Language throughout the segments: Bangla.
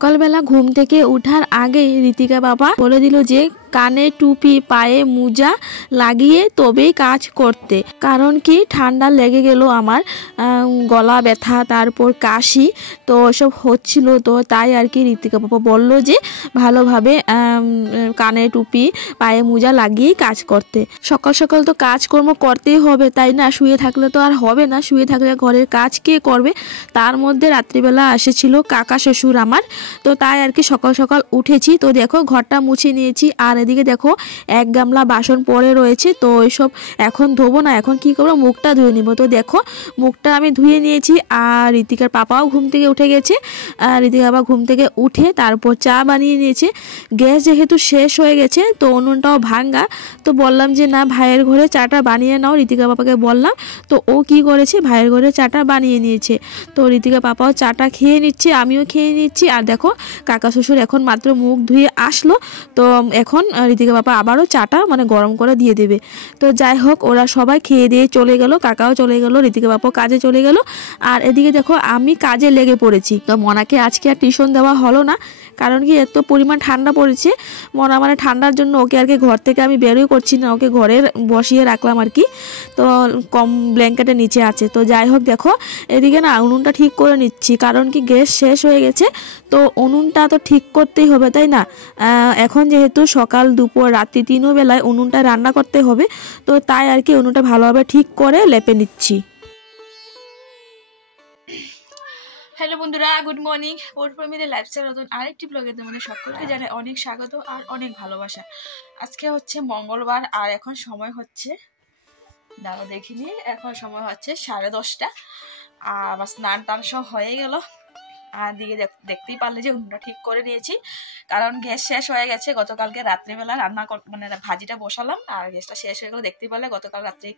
সকালবেলা ঘুম থেকে ওঠার আগেই ঋতিকা বাবা বলে দিল যে কানে টুপি পায়ে মোজা লাগিয়ে তবেই কাজ করতে, কারণ কি ঠান্ডা লেগে গেল আমার, গলা ব্যথা তারপর কাশি তো এসব হচ্ছিল, তো তাই আর কি ঋতিকা বাবা বলল যে ভালোভাবে কানে টুপি পায়ে মোজা লাগিয়েই কাজ করতে। সকাল সকাল তো কাজকর্ম করতেই হবে তাই না, শুয়ে থাকলে তো আর হবে না, শুয়ে থাকলে ঘরের কাজ কে করবে। তার মধ্যে রাত্রিবেলা এসেছিল কাকা শ্বশুর আমার, তো তাই আর কি সকাল সকাল উঠেছি। তো দেখো ঘরটা মুছে নিয়েছি, আর এদিকে দেখো এক গামলা বাসন পড়ে রয়েছে, তো এসব এখন ধোবো না, এখন কি করবো মুখটা ধুয়ে নিব। তো দেখো মুখটা আমি ধুয়ে নিয়েছি, আর ঋতিকার পাপাও ঘুম থেকে উঠে গেছে, আর ঋতিকা বাবা ঘুম থেকে উঠে তারপর চা বানিয়ে নিয়েছে। গ্যাস যেহেতু শেষ হয়ে গেছে তো উনুনটাও ভাঙ্গা, তো বললাম যে না ভাইয়ের ঘরে চাটা বানিয়ে নাও, ঋতিকা বাবাকে বললাম। তো ও কি করেছে ভাইয়ের ঘরে চাটা বানিয়ে নিয়েছে, তো ঋতিকা পাপাও চাটা খেয়ে নিচ্ছে, আমিও খেয়ে নিচ্ছি। আর দেখো কাকা শ্বশুর এখন মাত্র মুখ ধুয়ে আসলো, তো এখন ঋতিকা বাবা আবারও চাটা মানে গরম করে দিয়ে দেবে। তো যাই হোক ওরা সবাই খেয়ে দিয়ে চলে গেল, কাকাও চলে গেল, ঋতিকা বাবাও কাজে চলে গেল, আর এদিকে দেখো আমি কাজে লেগে পড়েছি। তো মনাকে আজকে আর টিউশন দেওয়া হলো না, কারণ কি এত পরিমাণ ঠান্ডা পড়েছে, মনা মানে ঠান্ডার জন্য ওকে আর কি ঘর থেকে আমি বেরোই করছি না, ওকে ঘরে বসিয়ে রাখলাম আর কি, তো কম ব্ল্যাঙ্কেটের নিচে আছে। তো যাই হোক দেখো এদিকে না উনুনটা ঠিক করে নিচ্ছি, কারণ কি গ্যাস শেষ হয়ে গেছে, তো উনুনটা তো ঠিক করতেই হবে তাই না। এখন যেহেতু সকাল দুপুর রাত্রি তিনও বেলায় উনুনটা রান্না করতে হবে, তো তাই আর কি উনুনটা ভালোভাবে ঠিক করে লেপে নিচ্ছি। হ্যালো বন্ধুরা, গুড মর্নিং। পৌরপ্রেমীদের লাইফস্টাইল নতুন আরেকটি ব্লগে তোমাদের সকলকে জানাই অনেক স্বাগত আর অনেক ভালোবাসা। আজকে হচ্ছে মঙ্গলবার, আর এখন সময় হচ্ছে দাঁড়ো দেখিনি, এখন সময় হচ্ছে 10:30। আর আমার স্নান টান সব হয়ে গেল, আর দিকে দেখতেই পারলে যে উনুনটা ঠিক করে নিয়েছি, কারণ গ্যাস শেষ হয়ে গেছে। গতকালকে রাত্রিবেলা রান্না মানে ভাজিটা বসালাম, আর গ্যাসটা শেষ হয়ে গেলো, দেখতেই পারলে গতকাল রাত্রি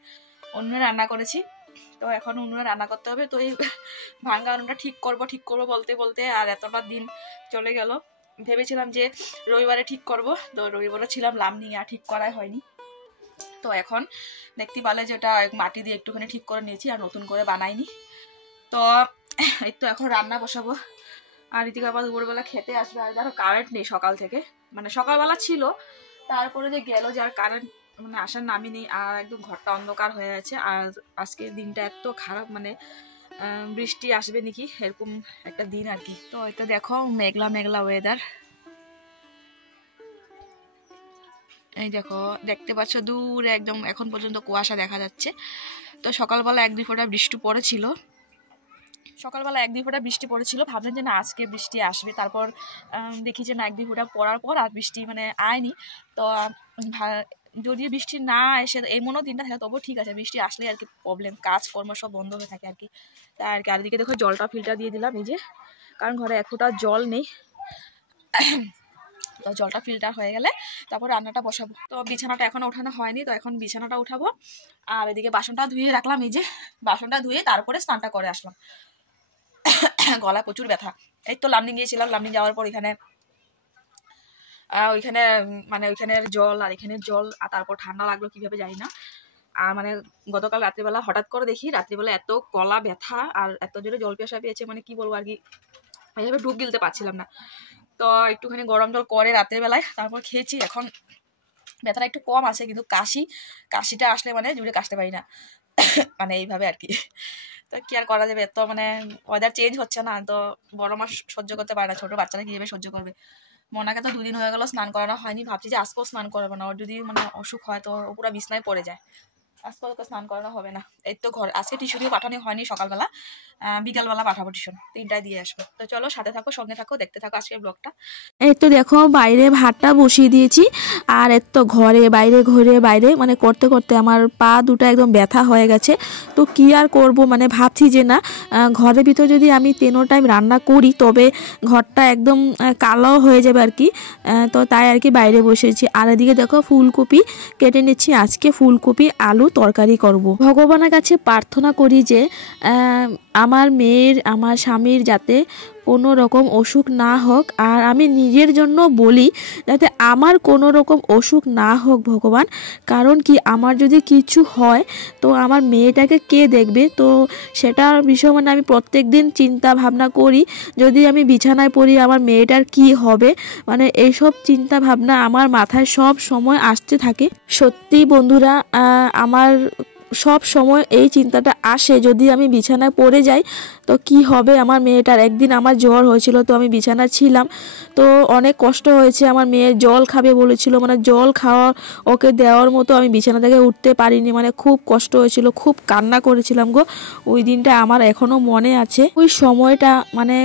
উনুনে রান্না করেছি, তো এখন উনুনে রান্না করতে হবে। তো এই ভাঙ্গা উনুনটা ঠিক করবো বলতে বলতে আর এতটা দিন চলে গেল। ভেবেছিলাম যে রবিবারে ঠিক করব, তো রবিবারে ছিলাম লামনি, আর ঠিক করাই হয়নি। তো এখন দেখতে পারলে যে ওটা মাটি দিয়ে একটুখানি ঠিক করে নিয়েছি, আর নতুন করে বানাইনি। তো এই তো এখন রান্না বসাবো, আর ঋতিকা বাবা দুপুরবেলা খেতে আসবে। আর ধরো কারেন্ট নেই সকাল থেকে, মানে সকালবেলা ছিল, তারপরে যে গেল যে আর কারেন্ট মানে আসার নামই নেই, আর একদম ঘরটা অন্ধকার হয়ে আছে। আর আজকের দিনটা এত খারাপ, মানে বৃষ্টি আসবে নাকি এরকম একটা দিন আর কি। তো এটা দেখো মেঘলা মেঘলা ওয়েদার, এই দেখো দেখতে পাচ্ছ দূরে একদম এখন পর্যন্ত কুয়াশা দেখা যাচ্ছে। তো সকালবেলা 1-2 ফোঁটা বৃষ্টি পড়েছিল, ভাবলেন যে না আজকে বৃষ্টি আসবে, তারপর দেখি যে না 1-2 ফোঁটা পড়ার পর আর বৃষ্টি মানে আয়নি। তো যদি বৃষ্টি না এসে এমনও দিনটা থাকে তবুও ঠিক আছে, বৃষ্টি আসলে আর কি প্রবলেম, কাজকর্ম সব বন্ধ হয়ে থাকে আর কি। তাই আর কি। আর দিকে দেখো জলটা ফিল্টার দিয়ে দিলাম এই যে, কারণ ঘরে 1 ফোঁটা জল নেই। তো জলটা ফিল্টার হয়ে গেলে তারপর রান্নাটা বসাবো। তো বিছানাটা এখনো ওঠানো হয়নি, তো এখন বিছানাটা উঠাবো। আর এদিকে বাসনটা ধুয়ে রাখলাম, এই যে বাসনটা ধুয়ে তারপরে স্নানটা করে আসলাম। গলায় প্রচুর ব্যথা। এই তো লামনি গিয়েছিলাম, লামনি যাওয়ার পর ওইখানে মানে ওইখানের জল আর এখানের জল, আর তারপর ঠান্ডা লাগলো কিভাবে জানি না। আর মানে গতকাল রাত্রিবেলা হঠাৎ করে দেখি রাত্রিবেলা এত গলা ব্যথা আর এত জোরে জল পিয়াসা পেয়েছে, মানে কি বলবো আর কি, এইভাবে ডুব গিলতে পারছিলাম না। তো একটুখানি গরম জল করে রাত্রিবেলায় তারপর খেয়েছি, এখন ব্যথাটা একটু কম আছে, কিন্তু কাশিটা আসলে মানে জুড়ে কাশতে পারি না, মানে এইভাবে আর কি। তো কি আর করা যাবে, এত মানে ওয়েদার চেঞ্জ হচ্ছে না, তো বড় মাস সহ্য করতে পারে না, ছোট বাচ্চারা কিভাবে সহ্য করবে। মনাকে তো 2 দিন হয়ে গেল স্নান করানো হয়নি, ভাবছি যে আজকেও স্নান করাবো না, ওর যদি মানে অসুখ হয় তো ও পুরো বিছনায় পড়ে যায়, আজকে ওকে স্নান করানো হবে না। এই তো ঘর আজকে টিউশনিও পাঠানো হয়নি, সকালবেলা বিকালবেলা পাঠাবো টিউশন, 3টায় দিয়ে আসবো। তো চলো সাথে থাকো, সঙ্গে থাকো, দেখতে থাকো আজকের ব্লগটা। এই তো দেখো বাইরে ভাতটা বসিয়ে দিয়েছি, আর এর তো ঘরে বাইরে মানে করতে করতে আমার পা দুটো একদম ব্যথা হয়ে গেছে। তো কি আর করব, মানে ভাবছি যে না ঘরের ভিতর যদি আমি 3 টাইম রান্না করি তবে ঘরটা একদম কালো হয়ে যাবে আর কি, তো তাই আর কি বাইরে বসেছি। আর এদিকে দেখো ফুলকপি কেটে নিচ্ছি, আজকে ফুলকপি আলু তরকারি করব। ভগবানের কাছে প্রার্থনা করি যে আমার মেয়ের আমার স্বামীর যাতে কোনো রকম অসুখ না হোক, আর আমি নিজের জন্য বলি যাতে আমার কোনো রকম অসুখ না হোক ভগবান। কারণ কি আমার যদি কিছু হয় তো আমার মেয়েটাকে কে দেখবে? তো সেটার বিষয় মানে আমি প্রত্যেক দিন চিন্তা ভাবনা করি, যদি আমি বিছানায় পড়ি আমার মেয়েটার কি হবে, মানে এইসব চিন্তা ভাবনা আমার মাথায় সব সময় আসতে থাকে। সত্যি বন্ধুরা, আমার সব সময় এই চিন্তাটা আসে যদি আমি বিছানায় পড়ে যাই তো কি হবে আমার মেয়েটার। একদিন আমার জ্বর হয়েছিল, তো আমি বিছানায় ছিলাম, তো অনেক কষ্ট হয়েছে। আমার মেয়ে জল খাবে বলেছিল, মানে জল খাওয়া ওকে দেওয়ার মতো আমি বিছানা থেকে উঠতে পারিনি, মানে খুব কষ্ট হয়েছিল, খুব কান্না করেছিলাম গো। ওই দিনটা আমার এখনো মনে আছে। ওই সময়টা মানে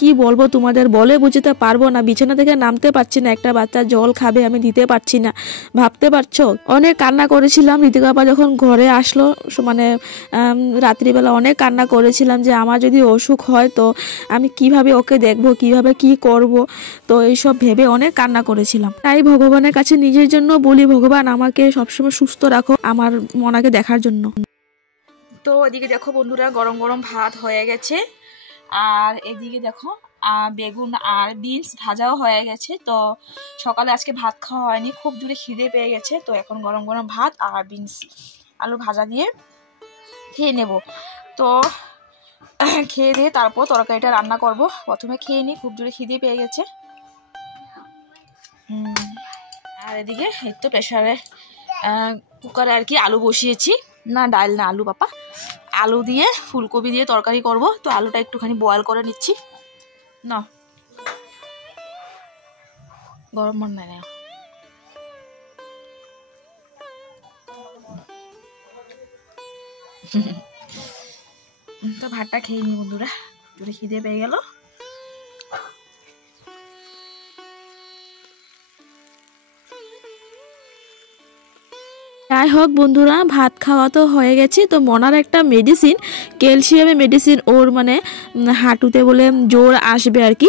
কি বলবো তোমাদের, বলে বুঝতে পারবো না। বিছানা থেকে নামতে পারছি না, একটা বাচ্চা জল খাবে আমি দিতে পারছি না, ভাবতে পারছো? অনেক কান্না করেছিলাম। ঋতিকা আপা যখন ঘরে আসলো মানে রাত্রিবেলা অনেক কান্না করেছিলাম যে আমার যদি অসুখ হয় তো আমি কিভাবে ওকে দেখবো, কিভাবে কি করব। তো এইসব ভেবে অনেক কান্না করেছিলাম। তাই ভগবানের কাছে নিজের জন্য বলি, ভগবান আমাকে সবসময় সুস্থ রাখো আমার মনাকে দেখার জন্য। তো এদিকে দেখো বন্ধুরা, গরম গরম ভাত হয়ে গেছে, আর এদিকে দেখো বেগুন আর বিনস ভাজাও হয়ে গেছে। তো সকালে আজকে ভাত খাওয়া হয়নি, খুব জোরে খিদে পেয়ে গেছে, তো এখন গরম গরম ভাত আর বিনস আলু ভাজা দিয়ে খেয়ে নেব। তো খেয়ে দিয়ে তারপর তরকারিটা রান্না করব। প্রথমে খেয়ে নিই, খুব জোরে খিদে পেয়ে গেছে। আর এদিকে এই তো প্রেশারে কুকারে আর কি আলু বসিয়েছি, না ডাল না আলু পাপা, আলু দিয়ে ফুলকপি দিয়ে তরকারি করব। তো আলুটা একটুখানি বয়েল করে নিচ্ছি। না গরম মন নাই না। তো ভাতটা খেয়ে নি বন্ধুরা, জোরে খিদে পেয়ে গেল। যাই হোক বন্ধুরা, ভাত খাওয়া তো হয়ে গেছে। তো মনার একটা মেডিসিন, ক্যালসিয়ামের মেডিসিন, ওর মানে হাঁটুতে বলে জোর আসবে আর কি।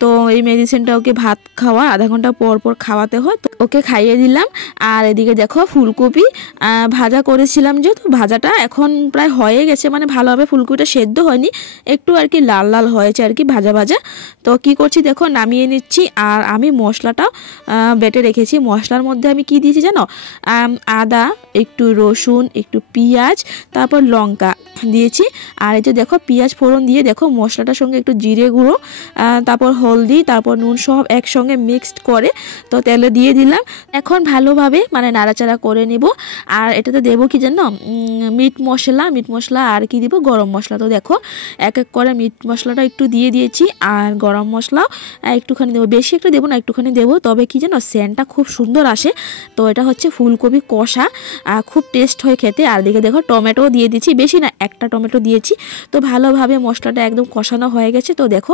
তো এই মেডিসিনটা ওকে ভাত খাওয়া আধা ঘন্টা পর পর খাওয়াতে হয়, তো ওকে খাইয়ে দিলাম। আর এদিকে দেখো ফুলকপি ভাজা করেছিলাম, যেহেতু ভাজাটা এখন প্রায় হয়ে গেছে, মানে ভালোভাবে ফুলকপিটা সেদ্ধ হয়নি, একটু আর কি লাল লাল হয়েছে আর কি ভাজা ভাজা। তো কি করছি দেখো, নামিয়ে নিচ্ছি। আর আমি মশলাটা বেটে রেখেছি। মশলার মধ্যে আমি কি দিয়েছি জানো? আদা, একটু রসুন, একটু পেঁয়াজ, তারপর লঙ্কা দিয়েছি। আর এই যে দেখো পেঁয়াজ ফোড়ন দিয়ে দেখো মশলাটার সঙ্গে একটু জিরে গুঁড়ো, তারপর হলদি, তারপর নুন সব একসঙ্গে মিক্সড করে তো তেলে দিয়ে দিলাম। এখন ভালোভাবে মানে নাড়াচাড়া করে নিব। আর এটাতে দেবো কি জানো? মিট মশলা আর কি দিব? গরম মশলা। তো দেখো এক এক করে মিট মশলাটা একটু দিয়ে দিয়েছি, আর গরম মশলাও একটুখানি দেবো, বেশি একটু দেবো না, একটুখানি দেবো। তবে কি জানো, সেন্টটা খুব সুন্দর আসে। তো এটা হচ্ছে ফুলকপি কষা, খুব টেস্ট হয় খেতে। আর দিকে দেখো টমেটো দিয়ে দিচ্ছি, বেশি না, একটা টমেটো দিয়েছি। তো ভালোভাবে মশলাটা একদম কষানো হয়ে গেছে। তো দেখো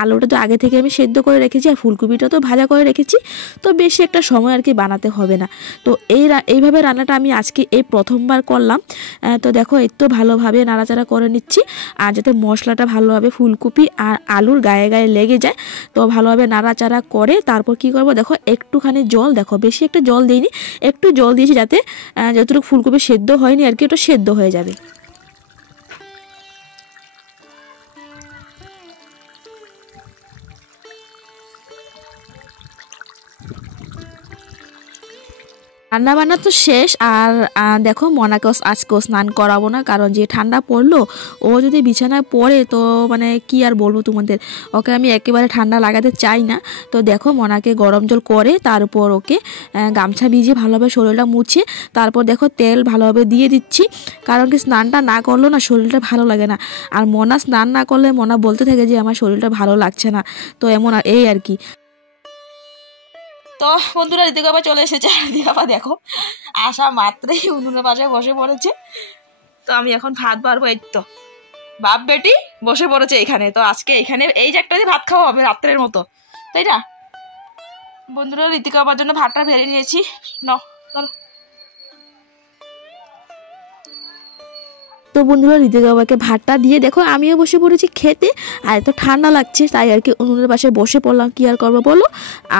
আলুটা তো আগে থেকে আমি সেদ্ধ করে রেখেছি, আর ফুলকপিটা তো ভাজা করে রেখেছি, তো বেশি একটা সময় আর কি বানাতে হবে না। তো এইভাবে রান্নাটা আমি আজকে এই প্রথমবার করলাম। তো দেখো এই তো ভালোভাবে নাড়াচাড়া করে নিচ্ছি, আর যাতে মশলাটা ভালোভাবে ফুলকপি আর আলুর গায়ে গায়ে লেগে যায়। তো ভালোভাবে নাড়াচাড়া করে তারপর কি করব দেখো, একটুখানি জল, দেখো বেশি একটা জল দিইনি, একটু জল দিয়েছি যাতে যতটুকু ফুলকপি সেদ্ধ হয়নি আর কি ওটা সেদ্ধ হয়ে যাবে। রান্না বান্না তো শেষ। আর দেখো মনাকে আজকেও স্নান করাবো না, কারণ যে ঠান্ডা পড়লো, ও যদি বিছানায় পড়ে তো মানে কি আর বলবো তোমাদের, ওকে আমি একেবারে ঠান্ডা লাগাতে চাই না। তো দেখো মনাকে গরম জল করে তারপর ওকে গামছা ভিজিয়ে ভালোভাবে শরীরটা মুছে তারপর দেখো তেল ভালোভাবে দিয়ে দিচ্ছি। কারণ কি স্নানটা না করলেও না শরীরটা ভালো লাগে না। আর মনা স্নান না করলে মনা বলতে থাকে যে আমার শরীরটা ভালো লাগছে না। তো এমন এই আর কি। তো বন্ধুরা ঋতিকা আপা চলে এসেছে। ঋতিকা আপা দেখো আসা মাত্রই উনুনের পাশে বসে পড়েছে। তো আমি এখন ভাত বাড়বো। এই তো বাপ বেটি বসে পড়েছে এখানে। তো আজকে এখানে এই যে একটা ভাত খাওয়া হবে রাত্রের মতো, তাই না বন্ধুরা? ঋতিকা আপার জন্য ভাতটা ভেড়ে নিয়েছি। তো বন্ধুরা ঋতিকা বাবাকে ভাতটা দিয়ে দেখো আমিও বসে পড়েছি খেতে। আর এত ঠান্ডা লাগছে তাই আর কি উনুনের পাশে বসে পড়লাম, কি আর করবো বলো।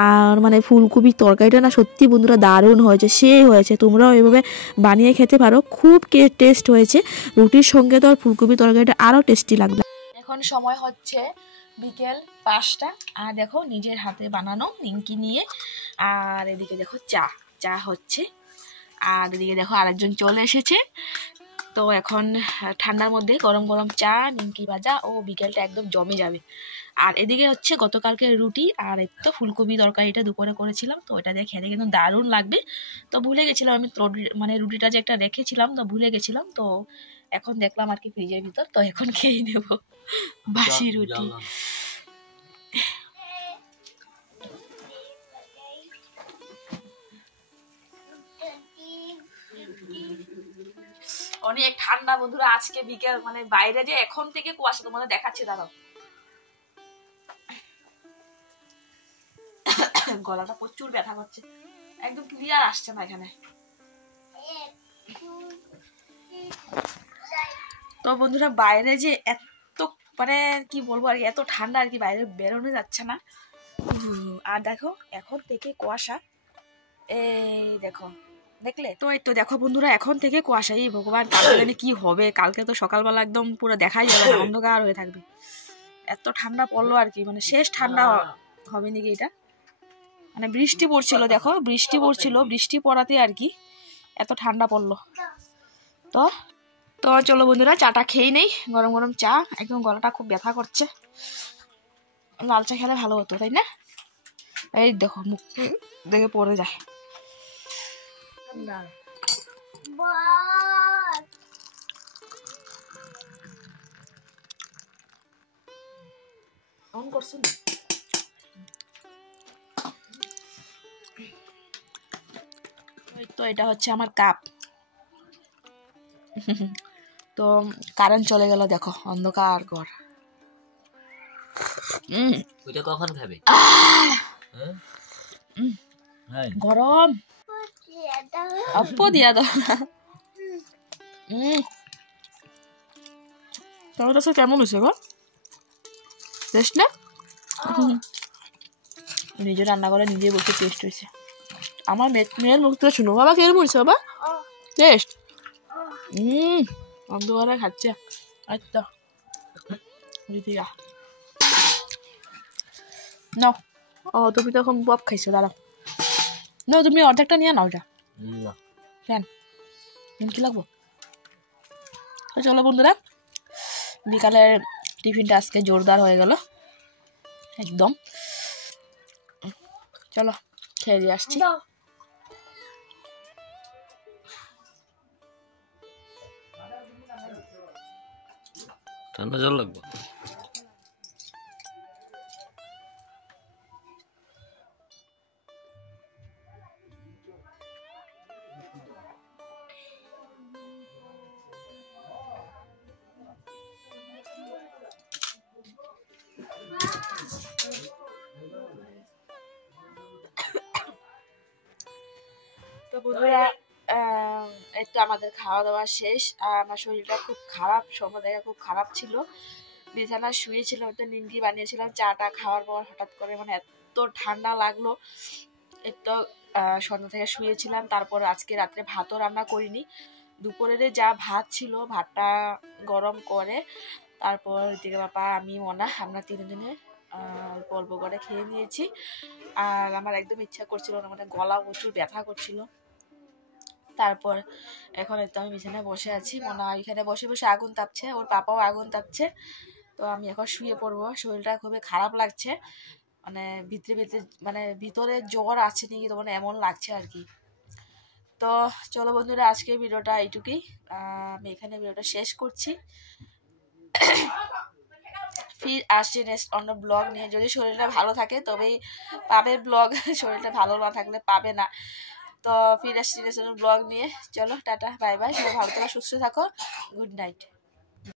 আর মানে ফুলকপির তরকারিটা না সত্যি বন্ধুরা দারুণ হয়েছে, সেই হয়েছে। তোমরাও এভাবে বানিয়ে খেতে পারো, খুব টেস্ট হয়েছে। রুটির সঙ্গে তো আর ফুলকপির তরকারিটা আরও টেস্টি লাগবে। এখন সময় হচ্ছে বিকেল 5টা আর দেখো নিজের হাতে বানানো নিমকি নিয়ে, আর এদিকে দেখো চা হচ্ছে, আর এদিকে দেখো আরেকজন চলে এসেছে। তো এখন ঠান্ডার মধ্যে গরম গরম চা, নিমকি ভাজা ও বিকেলটা একদম জমে যাবে। আর এদিকে হচ্ছে গতকালকে রুটি আর একটু ফুলকপি তরকারিটা দুপুরে করেছিলাম, তো এটা দিয়ে খেতে কিন্তু দারুণ লাগবে। তো ভুলে গেছিলাম আমি মানে রুটিটা যে একটা রেখেছিলাম, তো ভুলে গেছিলাম। তো এখন দেখলাম আর কি ফ্রিজের ভিতর, তো এখন খেয়ে নেব বাসি রুটি। অনেক ঠান্ডা বন্ধুরা আজকে বিকেল, মানে বাইরে যে এখন থেকে কুয়াশা, তোমাদের দেখাচ্ছি দাঁড়াও। গলাটা প্রচুর ব্যথা করছে, একদম ক্লিয়ার আসছে না এখানে। তো বন্ধুরা বাইরে যে এত মানে কি বলবো আর কি, এত ঠান্ডা আর কি, বাইরে বেরোনো যাচ্ছে না। আর দেখো এখন থেকে কুয়াশা, এই দেখো দেখলে তো, এই তো দেখো বন্ধুরা এখন থেকে কুয়াশা। এই ভগবান কালকে জানি কি হবে, কালকে তো সকালবেলা একদম পুরো দেখাই যাবে না, অন্ধকার হয়ে থাকবে। এত ঠান্ডা পড়লো আর কি, মানে শেষ ঠান্ডা হবে নাকি এটা। মানে বৃষ্টি পড়ছিল, দেখো বৃষ্টি পড়ছিল, বৃষ্টি পড়াতে আর কি এত ঠান্ডা পড়লো। তো তো চলো বন্ধুরা চাটা খেয়ে নেই, গরম গরম চা, একদম গলাটা খুব ব্যথা করছে। লাল চা খেলে ভালো হতো তাই না? এই দেখো মুখ দেখে পড়ে যায়। অন করছো না? তো এটা হচ্ছে আমার কাপ। তো কারেন্ট চলে গেল, দেখো অন্ধকার ঘর। ওইটা কখন খাবে? গরম আপু দিয়া দাও। তোমার কাছে কেমন হয়েছে গো? টেস্ট না? নিজে রান্না করে নিজে বসে টেস্ট হয়েছে। আমার মেয়ের মুখ থেকে শুনো, বাবা কেমন হয়েছে বাবা টেস্ট? অন্ধকারে খাচ্ছে। আচ্ছা রিতিকা নাও। ও তুমি তো এখন পপ খাইছো, দাঁড়াও না, তুমি অর্ধেকটা নিয়ে নাও। যা কেন কি লাগবো? তো চলো বন্ধুরা বিকালের টিফিনটা আজকে জোরদার হয়ে গেল একদম। চলো খেয়ে দিয়ে আসছি। ঠান্ডা জল লাগবে। তো বন্ধুরা এই তো আমাদের খাওয়া দাওয়া শেষ। আর আমার শরীরটা খুব খারাপ, সময় দেখা খুব খারাপ ছিল, বিছানা শুয়েছিলাম, তো নিমকি বানিয়েছিলাম। চাটা খাওয়ার পর হঠাৎ করে মানে এত ঠান্ডা লাগলো, একটু সন্ধ্যা থেকে শুয়েছিলাম। তারপর আজকে রাত্রে ভাতও রান্না করিনি, দুপুরের যা ভাত ছিল ভাতটা গরম করে তারপর দিকে বাবা আমি মোনা আমরা তিনজনে অল্প অল্প করে খেয়ে নিয়েছি। আর আমার একদম ইচ্ছা করছিল না, মানে গলা প্রচুর ব্যথা করছিল। তারপর এখন একটু আমি বিছানায় বসে আছি, মোনা এখানে বসে বসে আগুন তাপছে, ওর পাপাও আগুন তাপছে। তো আমি এখন শুয়ে পড়বো, শরীরটা খুবই খারাপ লাগছে, মানে ভিতরে জ্বর আছে নাকি, তো মানে এমন লাগছে আর কি। তো চলো বন্ধুরা আজকের ভিডিওটা এইটুকুই, আমি এখানে ভিডিওটা শেষ করছি। ফির আসছি নেক্সট অন্য ব্লগ নিয়ে, যদি শরীরটা ভালো থাকে তবেই পাবে ব্লগ, শরীরটা ভালো না থাকলে পাবে না। তো ফির আসছি নেক্সট অন্য ব্লগ নিয়ে। চলো টাটা বাই বাই, সবাই ভালো থাকো সুস্থ থাকো, গুড নাইট।